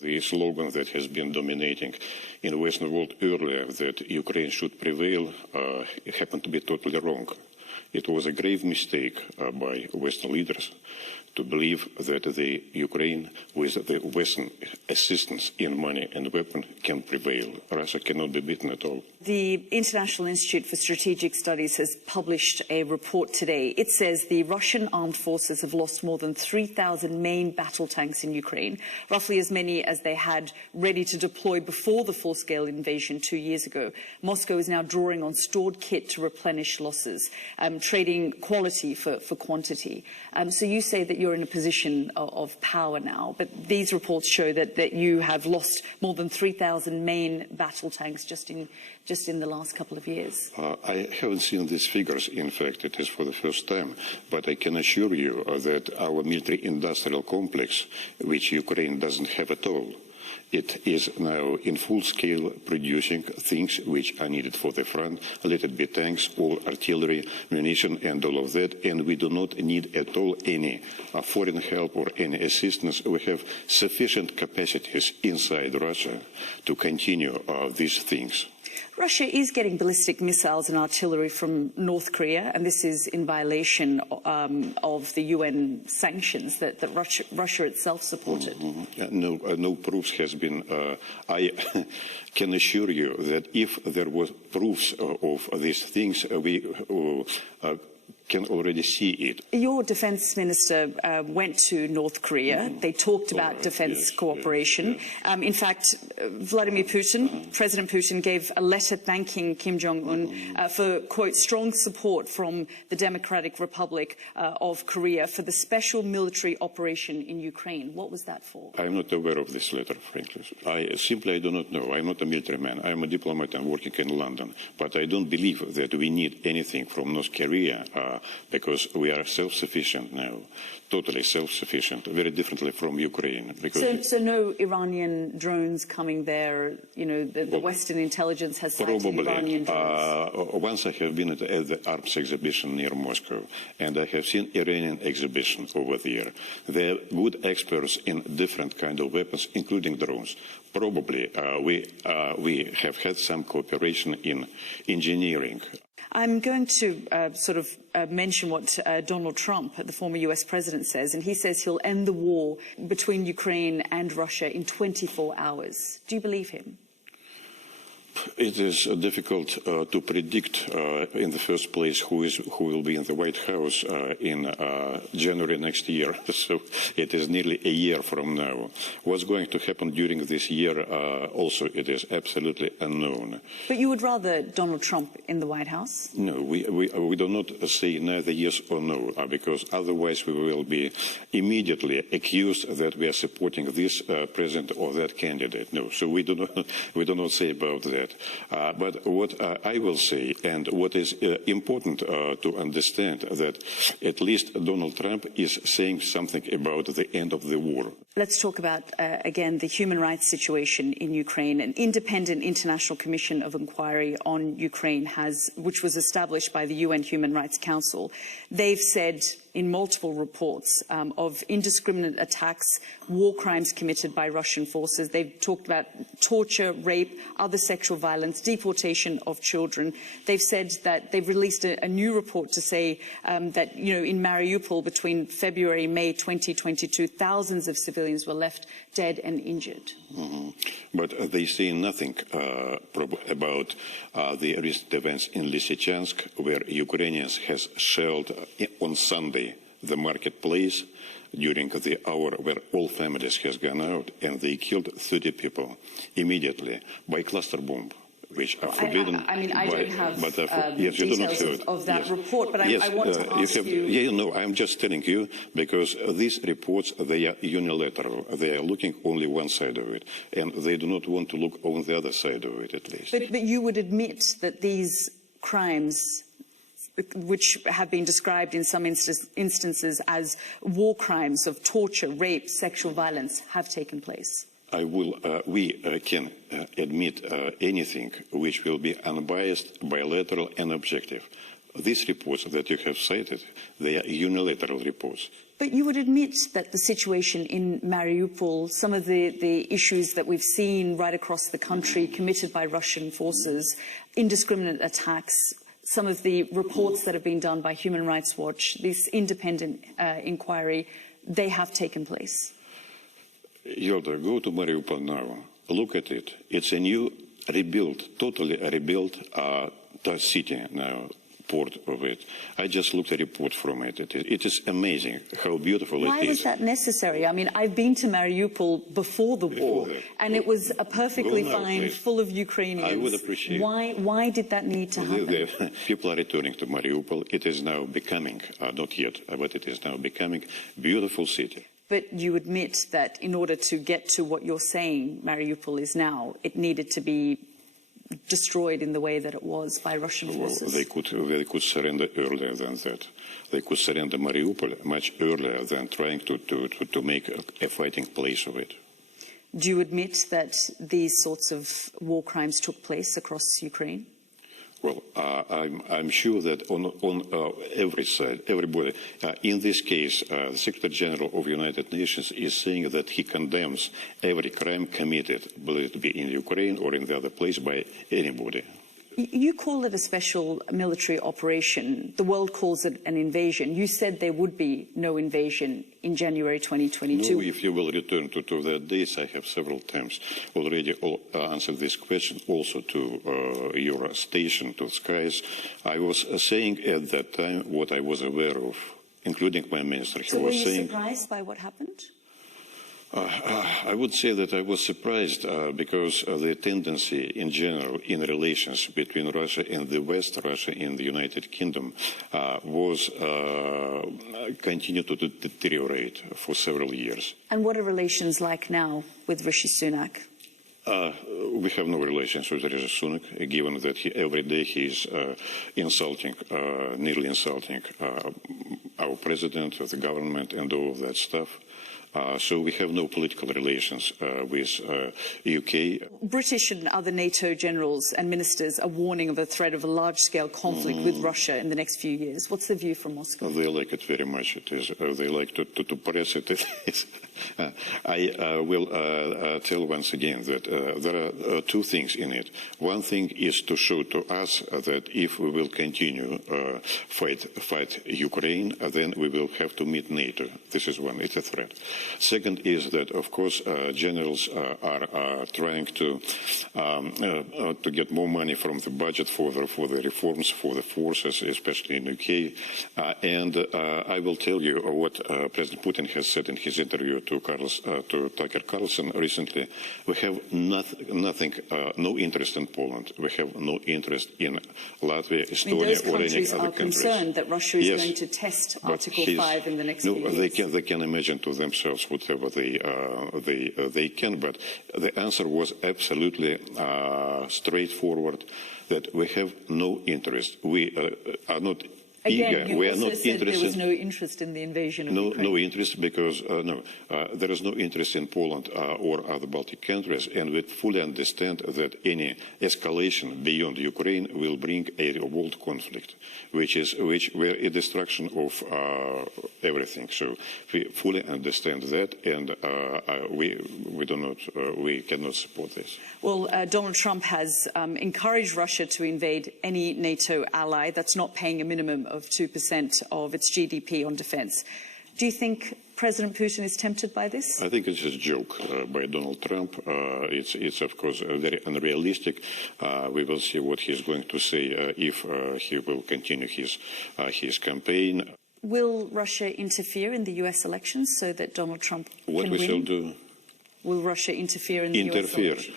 The slogan that has been dominating in the Western world earlier, that Ukraine should prevail, happened to be totally wrong. It was a grave mistake by Western leaders to believe that the Ukraine, with the Western assistance in money and weapons, can prevail. Russia cannot be beaten at all. The International Institute for Strategic Studies has published a report today. It says the Russian armed forces have lost more than 3,000 main battle tanks in Ukraine, roughly as many as they had ready to deploy before the full-scale invasion 2 years ago. Moscow is now drawing on stored kit to replenish losses, trading quality for quantity. So you say that you're in a position of power now, but these reports show that you have lost more than 3,000 main battle tanks just in the last couple of years. I haven't seen these figures. In fact, it is for the first time. But I can assure you that our military-industrial complex, which Ukraine doesn't have at all, it is now in full scale producing things which are needed for the front, let it be tanks or artillery, munition and all of that, and we do not need at all any foreign help or any assistance. We have sufficient capacities inside Russia to continue these things. Russia is getting ballistic missiles and artillery from North Korea, and this is in violation of the UN sanctions that Russia itself supported. No proofs has been. I can assure you that if there was proofs of these things, we can already see it. Your defense minister went to North Korea. They talked about defense cooperation. In fact, Vladimir Putin, President Putin, gave a letter thanking Kim Jong-un for, quote, strong support from the Democratic Republic of Korea for the special military operation in Ukraine. What was that for? I'm not aware of this letter, frankly. I do not know. I'm not a military man. I'm a diplomat and working in London. But I don't believe that we need anything from North Korea because we are self-sufficient now, totally self-sufficient, very differently from Ukraine. So no Iranian drones coming there? You know, the Western intelligence has cited Iranian drones. Once I have been at the arms exhibition near Moscow, and I have seen Iranian exhibition over there. They are good experts in different kind of weapons, including drones. Probably we have had some cooperation in engineering. I'm going to mention what Donald Trump, the former US president, says, and he says he'll end the war between Ukraine and Russia in 24 hours. Do you believe him? It is difficult to predict, in the first place, who will be in the White House in January next year. So it is nearly a year from now. What's going to happen during this year, also, it is absolutely unknown. But you would rather Donald Trump in the White House? No, we do not say neither yes or no, because otherwise we will be immediately accused that we are supporting this president or that candidate. No, so we do not say about that. But what I will say, and what is important to understand, that at least Donald Trump is saying something about the end of the war. Let's talk about, again, the human rights situation in Ukraine. An independent international commission of inquiry on Ukraine which was established by the UN Human Rights Council. They've said in multiple reports of indiscriminate attacks, war crimes committed by Russian forces. They've talked about torture, rape, other sexual violence, deportation of children. They've said that they've released a new report to say that, you know, in Mariupol between February and May 2022, thousands of civilians were left dead and injured. But they say nothing about the recent events in Lysychansk, where Ukrainians has shelled on Sunday the marketplace during the hour where all families has gone out, and they killed 30 people immediately by cluster bomb, which are forbidden. I don't have yes, you do not details have of that yes. report, but yes, I want to ask you... Yeah, no, I'm just telling you, because these reports, they are unilateral. They are looking only one side of it, and they do not want to look on the other side of it, at least. But you would admit that these crimes, which have been described in some instances as war crimes of torture, rape, sexual violence, have taken place? We can admit anything which will be unbiased, bilateral and objective. These reports that you have cited, they are unilateral reports. But you would admit that the situation in Mariupol, some of the issues that we've seen right across the country committed by Russian forces, indiscriminate attacks, some of the reports that have been done by Human Rights Watch, this independent inquiry, they have taken place. Yolda, go to Mariupol now. Look at it. It's a new, totally rebuilt city now. Port of it. I just looked at a report from it. It is amazing how beautiful it is. Why was that necessary? I mean, I've been to Mariupol before the war, and it was a perfectly fine, full of Ukrainians. I would appreciate. Why did that need to happen? People are returning to Mariupol. It is now becoming, not yet, but it is now becoming a beautiful city. But you admit that in order to get to what you're saying Mariupol is now, it needed to be destroyed in the way that it was by Russian forces? Well, they could surrender earlier than that. They could surrender Mariupol much earlier than trying to make a fighting place of it. Do you admit that these sorts of war crimes took place across Ukraine? Well, I'm sure that on every side, everybody, in this case, the Secretary General of the United Nations is saying that he condemns every crime committed, whether it be in Ukraine or in the other place, by anybody. You call it a special military operation. The world calls it an invasion. You said there would be no invasion in January 2022. No, if you will return to the dates, I have several times already answered this question, also to your station, to Skies. I was saying at that time what I was aware of, including my minister. So were you surprised by what happened? I would say that I was surprised because the tendency in general in relations between Russia and the West, Russia and the United Kingdom, was continued to deteriorate for several years. And what are relations like now with Rishi Sunak? We have no relations with Rishi Sunak, given that every day he is insulting, nearly insulting our president, the government, and all of that stuff. So we have no political relations with UK. British and other NATO generals and ministers are warning of a threat of a large-scale conflict with Russia in the next few years. What's the view from Moscow? They like it very much. It is. They like to press it. I will tell once again that there are two things in it. One thing is to show to us that if we will continue fight Ukraine, then we will have to meet NATO. This is one. It's a threat. Second is that, of course, generals are trying to get more money from the budget for the reforms for the forces, especially in UK. And I will tell you what President Putin has said in his interview to Tucker Carlson recently. We have nothing, no interest in Poland. We have no interest in Latvia, Estonia, or any other countries. Those countries are concerned that Russia is going to test Article 5 in the next few years. They can imagine to themselves whatever they can, but the answer was absolutely straightforward, that we have no interest. We are not Again, we are also not said interested. There was no interest in the invasion of Ukraine. No interest because there is no interest in Poland or other Baltic countries, and we fully understand that any escalation beyond Ukraine will bring a world conflict, where a destruction of everything. So we fully understand that, and we cannot support this. Well, Donald Trump has encouraged Russia to invade any NATO ally that's not paying a minimum of 2% of its GDP on defence. Do you think President Putin is tempted by this? I think it's a joke by Donald Trump. It's of course very unrealistic. We will see what he's going to say if he will continue his campaign. Will Russia interfere in the US elections so that Donald Trump can win? What we shall do? Will Russia interfere in the US election?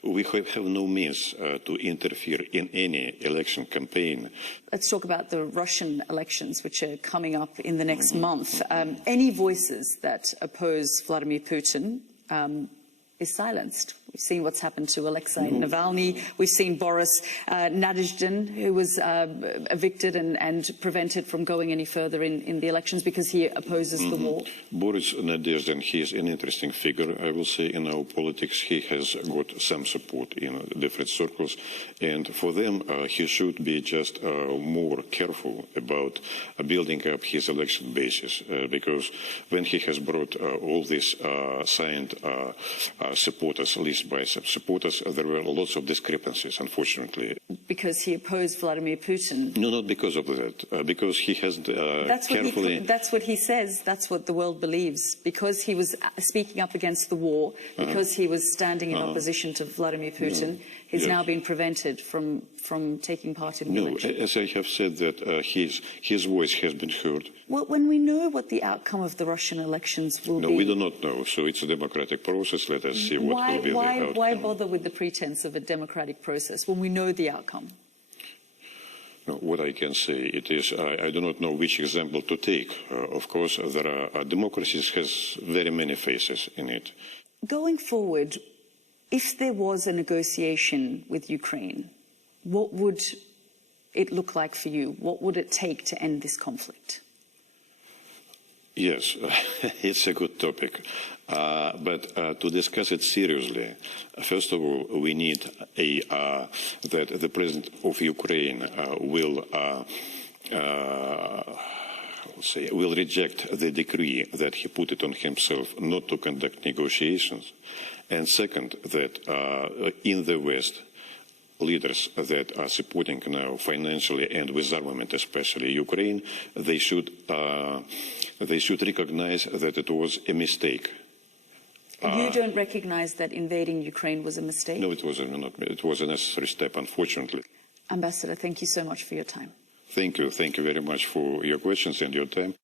We have no means to interfere in any election campaign. Let's talk about the Russian elections, which are coming up in the next month. Any voices that oppose Vladimir Putin is silenced. We've seen what's happened to Alexei Navalny. We've seen Boris Nadezhdin, who was evicted and prevented from going any further in the elections because he opposes the war. Boris Nadezhdin, he is an interesting figure, I will say, in our politics. He has got some support in different circles, and for them, he should be just more careful about building up his election basis, because when he has brought all these signed supporters, list by supporters, there were lots of discrepancies, unfortunately. Because he opposed Vladimir Putin. No, not because of that, because he has carefully... That's what he says, that's what the world believes. Because he was speaking up against the war, because he was standing in opposition to Vladimir Putin, he's now been prevented from taking part in the election. As I have said, that his voice has been heard. Well, when we know what the outcome of the Russian elections will be... No, we do not know, so it's a democratic process. Let us see what will be the outcome. Why bother with the pretense of a democratic process when we know the outcome? No, what I can say, it is, I do not know which example to take. Of course, there are democracies has very many faces in it. Going forward, if there was a negotiation with Ukraine, what would it look like for you? What would it take to end this conflict? Yes, it's a good topic. But to discuss it seriously, first of all, we need that the President of Ukraine will reject the decree that he put it on himself not to conduct negotiations. And second, that in the West, leaders that are supporting now financially and with armament, especially Ukraine, they should recognize that it was a mistake. You don't recognize that invading Ukraine was a mistake? No, it was not. It was a necessary step, unfortunately. Ambassador, thank you so much for your time. Thank you. Thank you very much for your questions and your time.